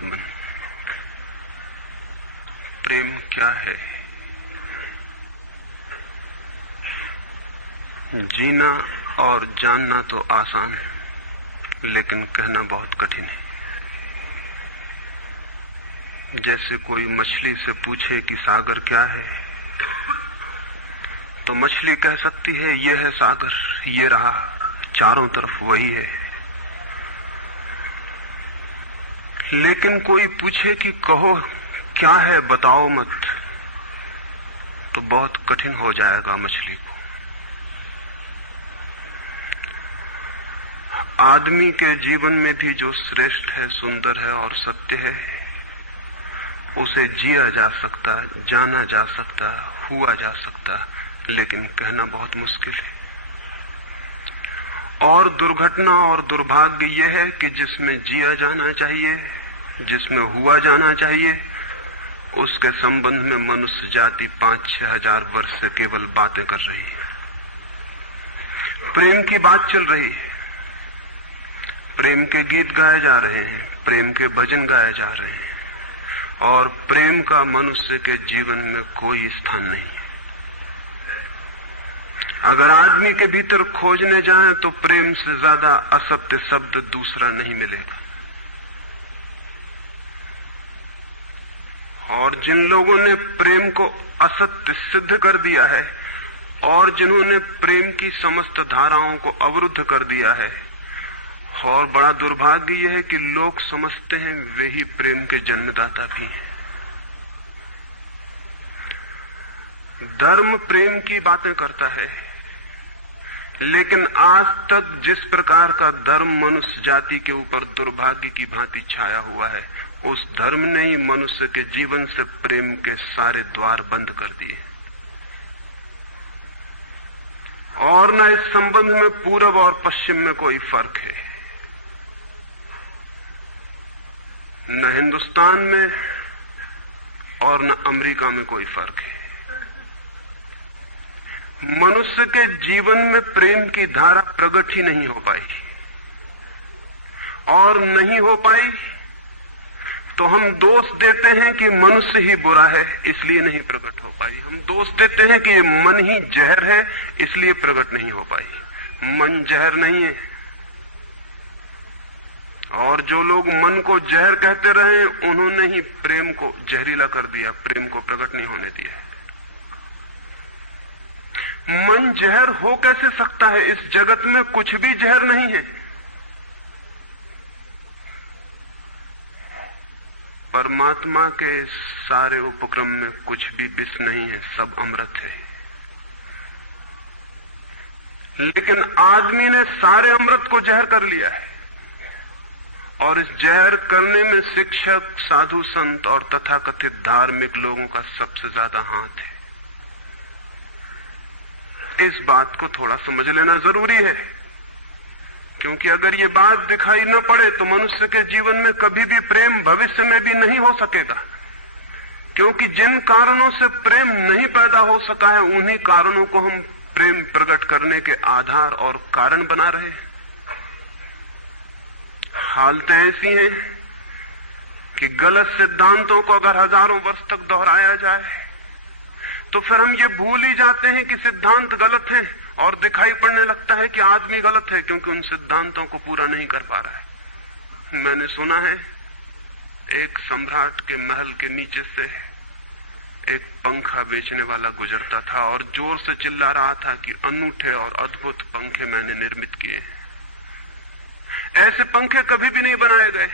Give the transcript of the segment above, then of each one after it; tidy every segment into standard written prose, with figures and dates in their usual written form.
आत्मन, प्रेम क्या है? जीना और जानना तो आसान है, लेकिन कहना बहुत कठिन है। जैसे कोई मछली से पूछे कि सागर क्या है, तो मछली कह सकती है ये है सागर, ये रहा, चारों तरफ वही है। लेकिन कोई पूछे कि कहो क्या है, बताओ मत, तो बहुत कठिन हो जाएगा मछली को। आदमी के जीवन में भी जो श्रेष्ठ है, सुंदर है और सत्य है, उसे जिया जा सकता, जाना जा सकता, हुआ जा सकता, लेकिन कहना बहुत मुश्किल है। और दुर्घटना और दुर्भाग्य यह है कि जिसमें जिया जाना चाहिए, जिसमें हुआ जाना चाहिए, उसके संबंध में मनुष्य जाति 5-6 हजार वर्ष से केवल बातें कर रही है। प्रेम की बात चल रही है, प्रेम के गीत गाए जा रहे हैं, प्रेम के भजन गाए जा रहे हैं, और प्रेम का मनुष्य के जीवन में कोई स्थान नहीं है। अगर आदमी के भीतर खोजने जाएं तो प्रेम से ज्यादा असत्य शब्द दूसरा नहीं मिलेगा। और जिन लोगों ने प्रेम को असत्य सिद्ध कर दिया है और जिन्होंने प्रेम की समस्त धाराओं को अवरुद्ध कर दिया है, और बड़ा दुर्भाग्य यह है कि लोग समझते हैं वे ही प्रेम के जन्मदाता भी हैं। धर्म प्रेम की बातें करता है, लेकिन आज तक जिस प्रकार का धर्म मनुष्य जाति के ऊपर दुर्भाग्य की भांति छाया हुआ है, उस धर्म ने ही मनुष्य के जीवन से प्रेम के सारे द्वार बंद कर दिए। और न इस संबंध में पूरब और पश्चिम में कोई फर्क है, न हिंदुस्तान में और न अमेरिका में कोई फर्क है। मनुष्य के जीवन में प्रेम की धारा प्रकट ही नहीं हो पाई, और नहीं हो पाई तो हम दोष देते हैं कि मनुष्य ही बुरा है, इसलिए नहीं प्रकट हो पाई। हम दोष देते हैं कि ये मन ही जहर है, इसलिए प्रकट नहीं हो पाई। मन जहर नहीं है, और जो लोग मन को जहर कहते रहे, उन्होंने ही प्रेम को जहरीला कर दिया, प्रेम को प्रकट नहीं होने दिया। मन जहर हो कैसे सकता है? इस जगत में कुछ भी जहर नहीं है। परमात्मा के सारे उपक्रम में कुछ भी विष नहीं है, सब अमृत है। लेकिन आदमी ने सारे अमृत को जहर कर लिया है, और इस जहर करने में शिक्षक, साधु संत और तथाकथित धार्मिक लोगों का सबसे ज्यादा हाथ है। इस बात को थोड़ा समझ लेना जरूरी है, क्योंकि अगर ये बात दिखाई न पड़े तो मनुष्य के जीवन में कभी भी प्रेम भविष्य में भी नहीं हो सकेगा। क्योंकि जिन कारणों से प्रेम नहीं पैदा हो सका है, उन्हीं कारणों को हम प्रेम प्रकट करने के आधार और कारण बना रहे हैं। हालतें ऐसी हैं कि गलत सिद्धांतों को अगर हजारों वर्ष तक दोहराया जाए तो फिर हम ये भूल ही जाते हैं कि सिद्धांत गलत हैं, और दिखाई पड़ने लगता है कि आदमी गलत है, क्योंकि उन सिद्धांतों को पूरा नहीं कर पा रहा है। मैंने सुना है एक सम्राट के महल के नीचे से एक पंखा बेचने वाला गुजरता था और जोर से चिल्ला रहा था कि अनूठे और अद्भुत पंखे मैंने निर्मित किए हैं। ऐसे पंखे कभी भी नहीं बनाए गए,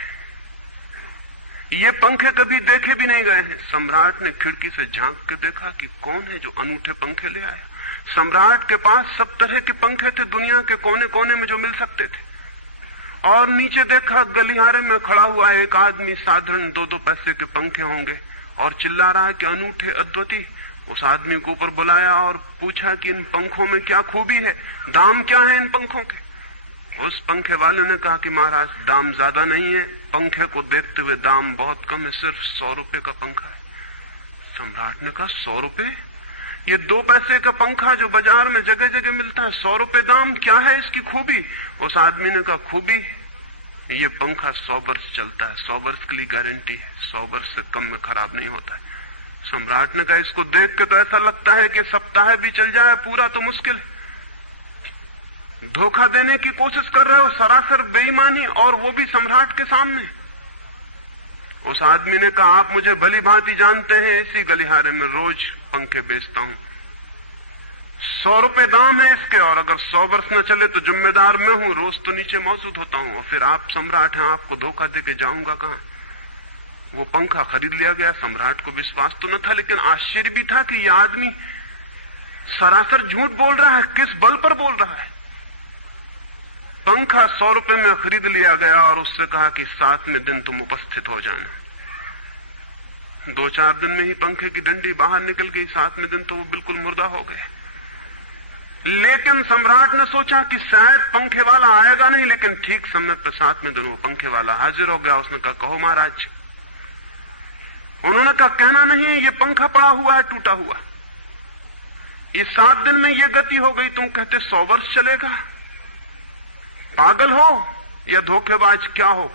ये पंखे कभी देखे भी नहीं गए हैं। सम्राट ने खिड़की से झांक के देखा कि कौन है जो अनूठे पंखे ले आया। सम्राट के पास सब तरह के पंखे थे, दुनिया के कोने कोने में जो मिल सकते थे। और नीचे देखा, गलियारे में खड़ा हुआ एक आदमी, साधारण 2-2 पैसे के पंखे होंगे, और चिल्ला रहा है कि अनूठे, अद्वितीय। उस आदमी को ऊपर बुलाया और पूछा कि इन पंखों में क्या खूबी है, दाम क्या है इन पंखों के? उस पंखे वाले ने कहा कि महाराज, दाम ज्यादा नहीं है, पंखे को देखते हुए दाम बहुत कम है, सिर्फ 100 रुपए का पंखा है। सम्राट ने कहा 100 रुपए? ये 2 पैसे का पंखा जो बाजार में जगह जगह मिलता है, 100 रुपए दाम, क्या है इसकी खूबी? उस आदमी ने कहा खूबी ये पंखा 100 वर्ष चलता है, 100 वर्ष के लिए गारंटी है, 100 वर्ष से कम में खराब नहीं होता है। सम्राट ने कहा इसको देख के तो ऐसा लगता है कि सप्ताह भी चल जाए, पूरा तो मुश्किल है। धोखा देने की कोशिश कर रहे हो, सरासर बेईमानी, और वो भी सम्राट के सामने। उस आदमी ने कहा आप मुझे भली भांति जानते हैं, इसी गलिहारे में रोज पंखे बेचता हूं, 100 रुपए दाम है इसके, और अगर 100 वर्ष न चले तो जिम्मेदार मैं हूं, रोज तो नीचे मौजूद होता हूं, और फिर आप सम्राट हैं, आपको धोखा देके जाऊंगा कहां। वो पंखा खरीद लिया गया। सम्राट को विश्वास तो न था, लेकिन आश्चर्य भी था कि यह आदमी सरासर झूठ बोल रहा है, किस बल पर बोल रहा है। पंखा 100 रुपए में खरीद लिया गया और उससे कहा कि 7वें दिन तुम उपस्थित हो जाना। 2-4 दिन में ही पंखे की डंडी बाहर निकल गई, 7वें दिन तो वो बिल्कुल मुर्दा हो गए। लेकिन सम्राट ने सोचा कि शायद पंखे वाला आएगा नहीं, लेकिन ठीक समय पर 7वें दिन वो पंखे वाला हाजिर हो गया। उसने कहा कहो महाराज। उन्होंने कहा कहना नहीं है, ये पंखा पड़ा हुआ है टूटा हुआ, ये 7 दिन में ये गति हो गई, तुम कहते 100 वर्ष चलेगा। पागल हो या धोखेबाज क्या हो।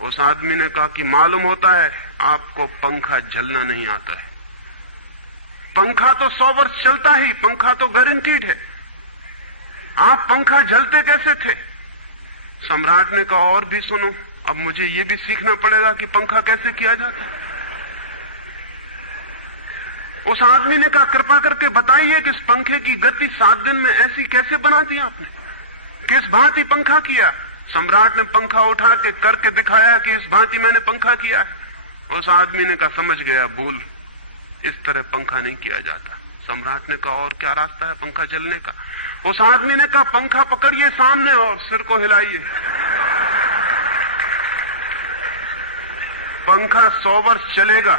उस आदमी ने कहा कि मालूम होता है आपको पंखा जलना नहीं आता है, पंखा तो 100 वर्ष चलता ही, पंखा तो गारंटीड है, आप पंखा जलते कैसे थे। सम्राट ने कहा और भी सुनो, अब मुझे ये भी सीखना पड़ेगा कि पंखा कैसे किया जाता है। उस आदमी ने कहा कृपा करके बताइए कि इस पंखे की गति 7 दिन में ऐसी कैसे बना दी आपने, किस भांति पंखा किया। सम्राट ने पंखा उठा के करके दिखाया कि इस भांति मैंने पंखा किया है। उस आदमी ने कहा समझ गया, भूल, इस तरह पंखा नहीं किया जाता। सम्राट ने कहा और क्या रास्ता है पंखा जलने का। उस आदमी ने कहा पंखा पकड़िए सामने और सिर को हिलाइए, पंखा 100 वर्ष चलेगा,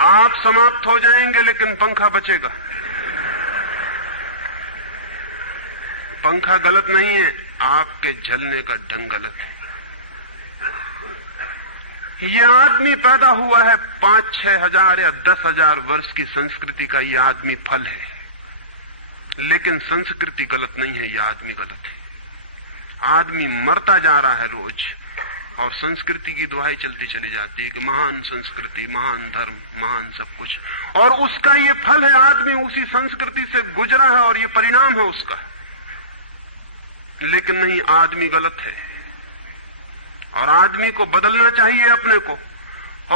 आप समाप्त हो जाएंगे लेकिन पंखा बचेगा। पंखा गलत नहीं है, आपके जलने का ढंग गलत है। यह आदमी पैदा हुआ है 5-6 हजार या 10,000 वर्ष की संस्कृति का, यह आदमी फल है, लेकिन संस्कृति गलत नहीं है, यह आदमी गलत है। आदमी मरता जा रहा है रोज, और संस्कृति की दुहाई चलती चली जाती है कि महान संस्कृति, महान धर्म, महान सब कुछ, और उसका ये फल है, आदमी उसी संस्कृति से गुजरा है और ये परिणाम है उसका। लेकिन नहीं, आदमी गलत है और आदमी को बदलना चाहिए अपने को।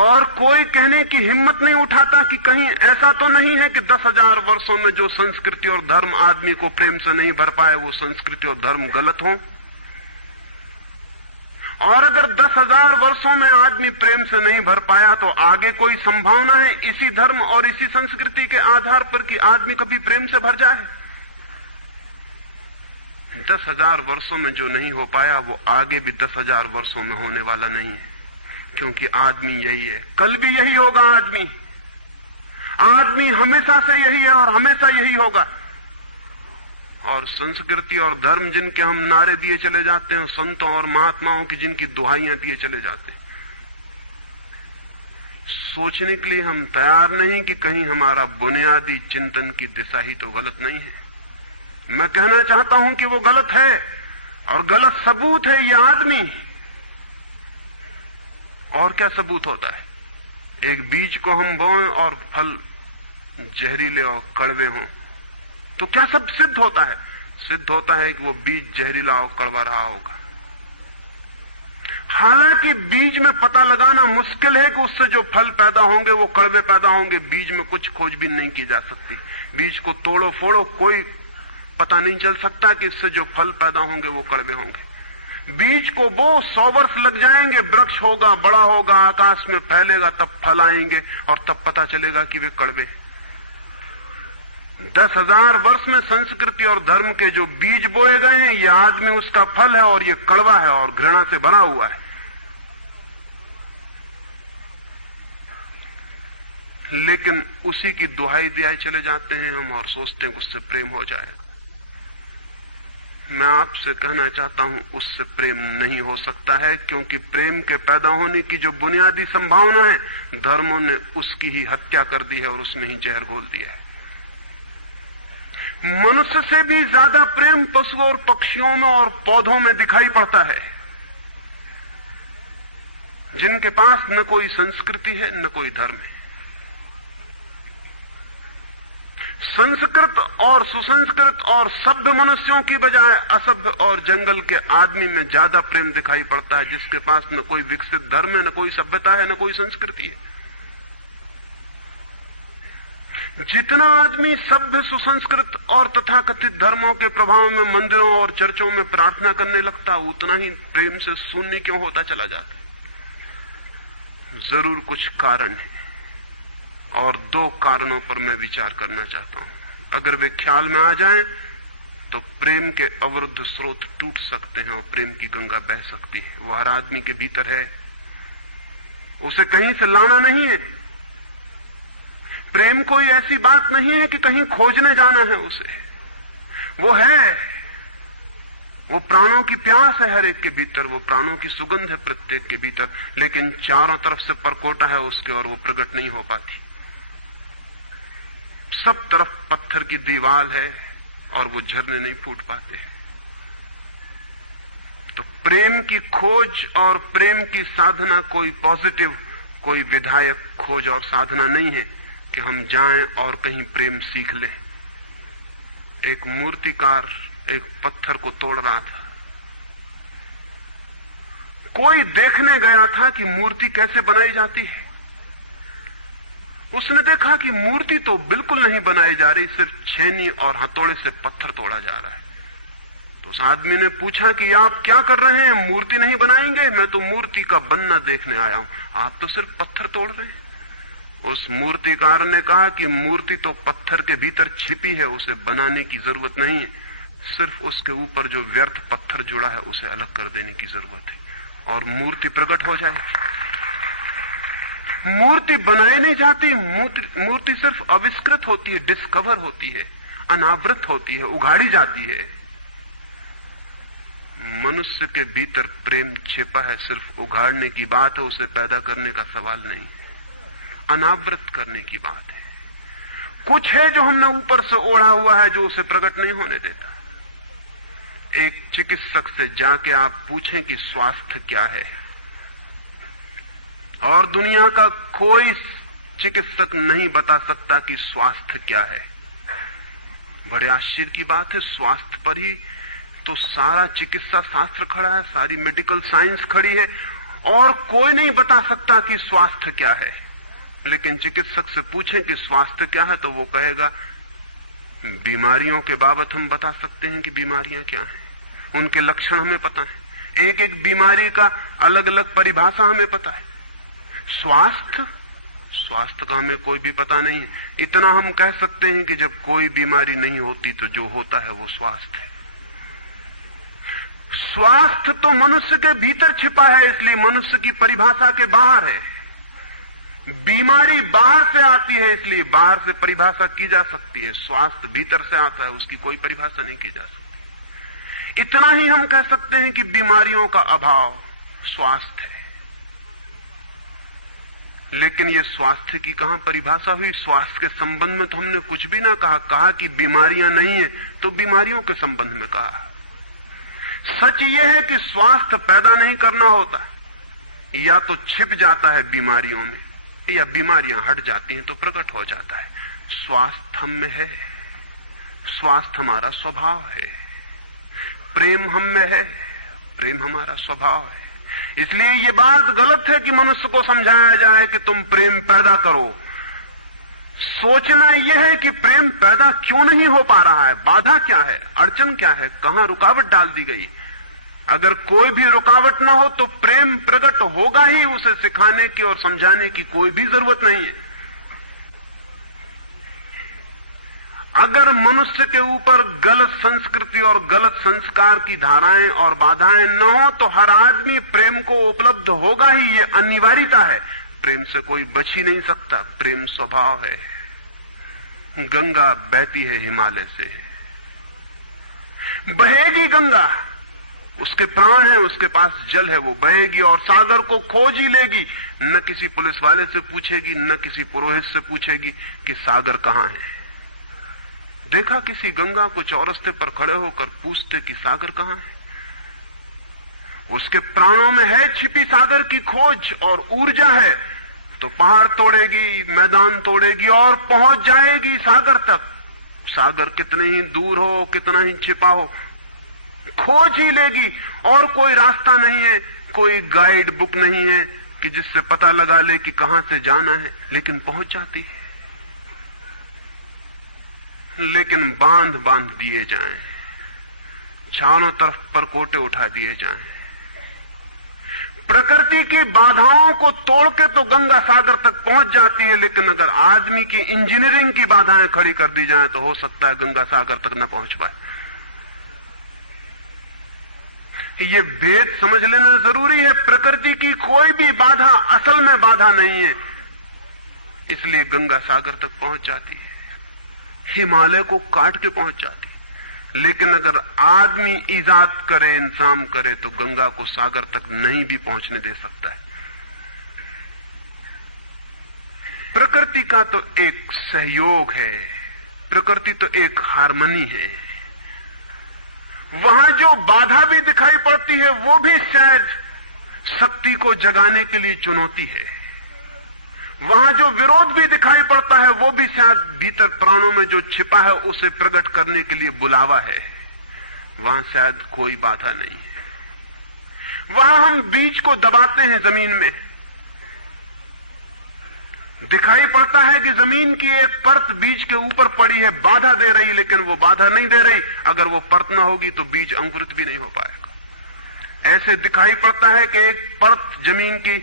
और कोई कहने की हिम्मत नहीं उठाता कि कहीं ऐसा तो नहीं है कि 10,000 वर्षों में जो संस्कृति और धर्म आदमी को प्रेम से नहीं भर पाए, वो संस्कृति और धर्म गलत हो। और अगर 10,000 वर्षों में आदमी प्रेम से नहीं भर पाया, तो आगे कोई संभावना है इसी धर्म और इसी संस्कृति के आधार पर कि आदमी कभी प्रेम से भर जाए। 10,000 वर्षों में जो नहीं हो पाया, वो आगे भी 10,000 वर्षों में होने वाला नहीं है, क्योंकि आदमी यही है, कल भी यही होगा। आदमी हमेशा से यही है और हमेशा यही होगा। और संस्कृति और धर्म जिनके हम नारे दिए चले जाते हैं, संतों और महात्माओं की जिनकी दुहाइयां दिए चले जाते हैं, सोचने के लिए हम तैयार नहीं कि कहीं हमारा बुनियादी चिंतन की दिशा ही तो गलत नहीं है। मैं कहना चाहता हूं कि वो गलत है, और गलत सबूत है ये आदमी। और क्या सबूत होता है? एक बीज को हम बोएं और फल जहरीले और कड़वे हों, तो क्या सब सिद्ध होता है? सिद्ध होता है कि वो बीज जहरीला और कड़वा रहा होगा। हालांकि बीज में पता लगाना मुश्किल है कि उससे जो फल पैदा होंगे वो कड़वे पैदा होंगे। बीज में कुछ खोजबीन नहीं की जा सकती। बीज को तोड़ो फोड़ो, कोई पता नहीं चल सकता कि इससे जो फल पैदा होंगे वो कड़वे होंगे। बीज को वो 100 वर्ष लग जाएंगे, वृक्ष होगा, बड़ा होगा, आकाश में फैलेगा, तब फल आएंगे और तब पता चलेगा कि वे कड़वे। 10,000 वर्ष में संस्कृति और धर्म के जो बीज बोए गए हैं, ये आदमी उसका फल है और ये कड़वा है और घृणा से भरा हुआ है। लेकिन उसी की दुहाई दिहाई चले जाते हैं हम और सोचते हैं उससे प्रेम हो जाएगा। मैं आपसे कहना चाहता हूं उससे प्रेम नहीं हो सकता है, क्योंकि प्रेम के पैदा होने की जो बुनियादी संभावना है, धर्मों ने उसकी ही हत्या कर दी है और उसमें ही जहर घोल दिया है। मनुष्य से भी ज्यादा प्रेम पशुओं और पक्षियों में और पौधों में दिखाई पड़ता है, जिनके पास न कोई संस्कृति है न कोई धर्म है। संस्कृत और सुसंस्कृत और सभ्य मनुष्यों की बजाय असभ्य और जंगल के आदमी में ज्यादा प्रेम दिखाई पड़ता है, जिसके पास न कोई विकसित धर्म है, न कोई सभ्यता है, न कोई संस्कृति है। जितना आदमी सभ्य, सुसंस्कृत और तथाकथित धर्मों के प्रभाव में मंदिरों और चर्चों में प्रार्थना करने लगता, उतना ही प्रेम से शून्य क्यों होता चला जाता? जरूर कुछ कारण है, और दो कारणों पर मैं विचार करना चाहता हूं। अगर वे ख्याल में आ जाएं तो प्रेम के अवरुद्ध स्रोत टूट सकते हैं और प्रेम की गंगा बह सकती है। वो हर आदमी के भीतर है, उसे कहीं से लाना नहीं है। प्रेम कोई ऐसी बात नहीं है कि कहीं खोजने जाना है उसे, वो है, वो प्राणों की प्यास है हर एक के भीतर, वो प्राणों की सुगंध है प्रत्येक के भीतर, लेकिन चारों तरफ से परकोटा है उसके और वो प्रकट नहीं हो पाती। सब तरफ पत्थर की दीवार है और वो झरने नहीं फूट पाते। तो प्रेम की खोज और प्रेम की साधना कोई पॉजिटिव, कोई विधायक खोज और साधना नहीं है कि हम जाएं और कहीं प्रेम सीख लें। एक मूर्तिकार एक पत्थर को तोड़ रहा था, कोई देखने गया था कि मूर्ति कैसे बनाई जाती है। उसने देखा कि मूर्ति तो बिल्कुल नहीं बनाई जा रही, सिर्फ छेनी और हथौड़े से पत्थर तोड़ा जा रहा है। तो उस आदमी ने पूछा कि आप क्या कर रहे हैं, मूर्ति नहीं बनाएंगे? मैं तो मूर्ति का बनना देखने आया हूं, आप तो सिर्फ पत्थर तोड़ रहे हैं। उस मूर्तिकार ने कहा कि मूर्ति तो पत्थर के भीतर छिपी है, उसे बनाने की जरूरत नहीं है, सिर्फ उसके ऊपर जो व्यर्थ पत्थर जुड़ा है उसे अलग कर देने की जरूरत है और मूर्ति प्रकट हो जाएगी। मूर्ति बनाई नहीं जाती, मूर्ति सिर्फ आविष्कृत होती है, डिस्कवर होती है, अनावृत होती है, उघाड़ी जाती है। मनुष्य के भीतर प्रेम छिपा है, सिर्फ उघाड़ने की बात है, उसे पैदा करने का सवाल नहीं है, अनावृत करने की बात है। कुछ है जो हमने ऊपर से ओढ़ा हुआ है, जो उसे प्रकट नहीं होने देता। एक चिकित्सक से जाके आप पूछें कि स्वास्थ्य क्या है, और दुनिया का कोई चिकित्सक नहीं बता सकता कि स्वास्थ्य क्या है। बड़े आश्चर्य की बात है, स्वास्थ्य पर ही तो सारा चिकित्सा शास्त्र खड़ा है, सारी मेडिकल साइंस खड़ी है, और कोई नहीं बता सकता कि स्वास्थ्य क्या है। लेकिन चिकित्सक से पूछें कि स्वास्थ्य क्या है, तो वो कहेगा बीमारियों के बाबत हम बता सकते हैं कि बीमारियां क्या हैं, उनके लक्षण हमें पता है, एक एक बीमारी का अलग अलग परिभाषा हमें पता है। स्वास्थ्य का हमें कोई भी पता नहीं है। इतना हम कह सकते हैं कि जब कोई बीमारी नहीं होती तो जो होता है वो स्वास्थ्य है। स्वास्थ्य तो मनुष्य के भीतर छिपा है, इसलिए मनुष्य की परिभाषा के बाहर है। बीमारी बाहर से आती है, इसलिए बाहर से परिभाषा की जा सकती है। स्वास्थ्य भीतर से आता है, उसकी कोई परिभाषा नहीं की जा सकती। इतना ही हम कह सकते हैं कि बीमारियों का अभाव स्वास्थ्य है। लेकिन ये स्वास्थ्य की कहां परिभाषा हुई? स्वास्थ्य के संबंध में तो हमने कुछ भी ना कहा कि बीमारियां नहीं है, तो बीमारियों के संबंध में कहा। सच ये है कि स्वास्थ्य पैदा नहीं करना होता, या तो छिप जाता है बीमारियों में, या बीमारियां हट जाती हैं तो प्रकट हो जाता है। स्वास्थ्य हम में है, स्वास्थ्य हमारा स्वभाव है, प्रेम हम में है, प्रेम हमारा स्वभाव है। इसलिए ये बात गलत है कि मनुष्य को समझाया जाए कि तुम प्रेम पैदा करो। सोचना यह है कि प्रेम पैदा क्यों नहीं हो पा रहा है, बाधा क्या है, अड़चन क्या है, कहां रुकावट डाल दी गई। अगर कोई भी रुकावट ना हो तो प्रेम प्रकट होगा ही, उसे सिखाने की और समझाने की कोई भी जरूरत नहीं है। अगर मनुष्य के ऊपर गलत संस्कृति और गलत संस्कार की धाराएं और बाधाएं न हो तो हर आदमी प्रेम को उपलब्ध होगा ही, ये अनिवार्यता है। प्रेम से कोई बच ही नहीं सकता, प्रेम स्वभाव है। गंगा बहती है हिमालय से, बहेगी गंगा, उसके प्राण है, उसके पास जल है, वो बहेगी और सागर को खोज ही लेगी। न किसी पुलिस वाले से पूछेगी, न किसी पुरोहित से पूछेगी कि सागर कहां है। देखा किसी गंगा को चौरस्ते पर खड़े होकर पूछते कि सागर कहां है? उसके प्राणों में है छिपी सागर की खोज और ऊर्जा है, तो पहाड़ तोड़ेगी, मैदान तोड़ेगी और पहुंच जाएगी सागर तक। सागर कितने ही दूर हो, कितना ही छिपा हो, खोज ही लेगी। और कोई रास्ता नहीं है, कोई गाइड बुक नहीं है कि जिससे पता लगा ले कि कहां से जाना है, लेकिन पहुंच जाती है। लेकिन बांध बांध दिए जाएं, चारों तरफ परकोटे उठा दिए जाएं, प्रकृति की बाधाओं को तोड़ के तो गंगा सागर तक पहुंच जाती है, लेकिन अगर आदमी की इंजीनियरिंग की बाधाएं खड़ी कर दी जाएं तो हो सकता है गंगा सागर तक न पहुंच पाए। ये भेद समझ लेना जरूरी है। प्रकृति की कोई भी बाधा असल में बाधा नहीं है, इसलिए गंगा सागर तक पहुंच जाती है, हिमालय को काट के पहुंच जाती है। लेकिन अगर आदमी इजाद करे, इंतजाम करे, तो गंगा को सागर तक नहीं भी पहुंचने दे सकता है। प्रकृति का तो एक सहयोग है, प्रकृति तो एक हार्मनी है। वहां जो बाधा भी दिखाई पड़ती है वो भी शायद शक्ति को जगाने के लिए चुनौती है। वहां जो विरोध भी दिखाई पड़ता है वो भी शायद भीतर प्राणों में जो छिपा है उसे प्रकट करने के लिए बुलावा है। वहां शायद कोई बाधा नहीं है। वहां हम बीज को दबाते हैं जमीन में, दिखाई पड़ता है कि जमीन की एक परत बीज के ऊपर पड़ी है, बाधा दे रही, लेकिन वो बाधा नहीं दे रही। अगर वो परत ना होगी तो बीज अंकुरित भी नहीं हो पाएगा। ऐसे दिखाई पड़ता है कि एक परत जमीन की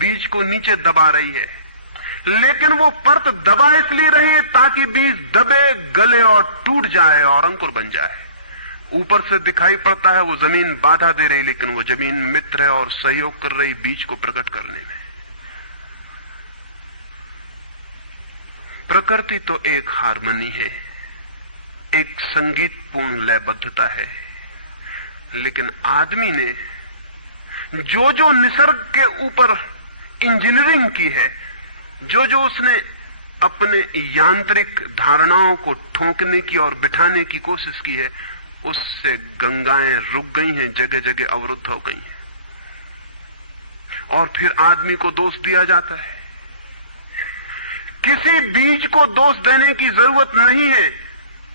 बीज को नीचे दबा रही है, लेकिन वो परत दबा इसलिए रही है ताकि बीज दबे, गले और टूट जाए और अंकुर बन जाए। ऊपर से दिखाई पड़ता है वो जमीन बाधा दे रही, लेकिन वो जमीन मित्र है और सहयोग कर रही बीज को प्रकट करने में। प्रकृति तो एक हार्मनी है, एक संगीतपूर्ण लयबद्धता है, लेकिन आदमी ने जो जो निसर्ग के ऊपर इंजीनियरिंग की है, जो जो उसने अपने यांत्रिक धारणाओं को ठोकने की और बिठाने की कोशिश की है, उससे गंगाएं रुक गई हैं, जगह जगह अवरुद्ध हो गई हैं। और फिर आदमी को दोष दिया जाता है। किसी बीज को दोष देने की जरूरत नहीं है।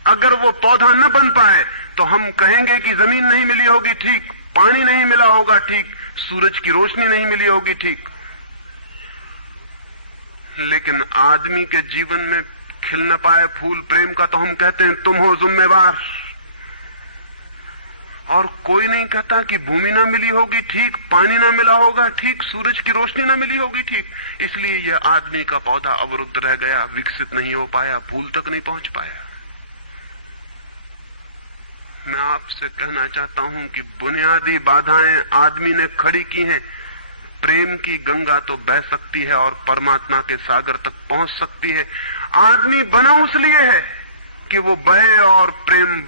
अगर वो पौधा न बन पाए तो हम कहेंगे कि जमीन नहीं मिली होगी, ठीक, पानी नहीं मिला होगा, ठीक, सूरज की रोशनी नहीं मिली होगी, ठीक। लेकिन आदमी के जीवन में खिल न पाए फूल प्रेम का तो हम कहते हैं तुम हो जिम्मेवार। और कोई नहीं कहता कि भूमि ना मिली होगी, ठीक, पानी ना मिला होगा, ठीक, सूरज की रोशनी ना मिली होगी, ठीक। इसलिए यह आदमी का पौधा अवरुद्ध रह गया, विकसित नहीं हो पाया, फूल तक नहीं पहुंच पाया। मैं आपसे कहना चाहता हूं कि बुनियादी बाधाएं आदमी ने खड़ी की हैं। प्रेम की गंगा तो बह सकती है और परमात्मा के सागर तक पहुंच सकती है। आदमी बना उस लिए है कि वो बहे और प्रेम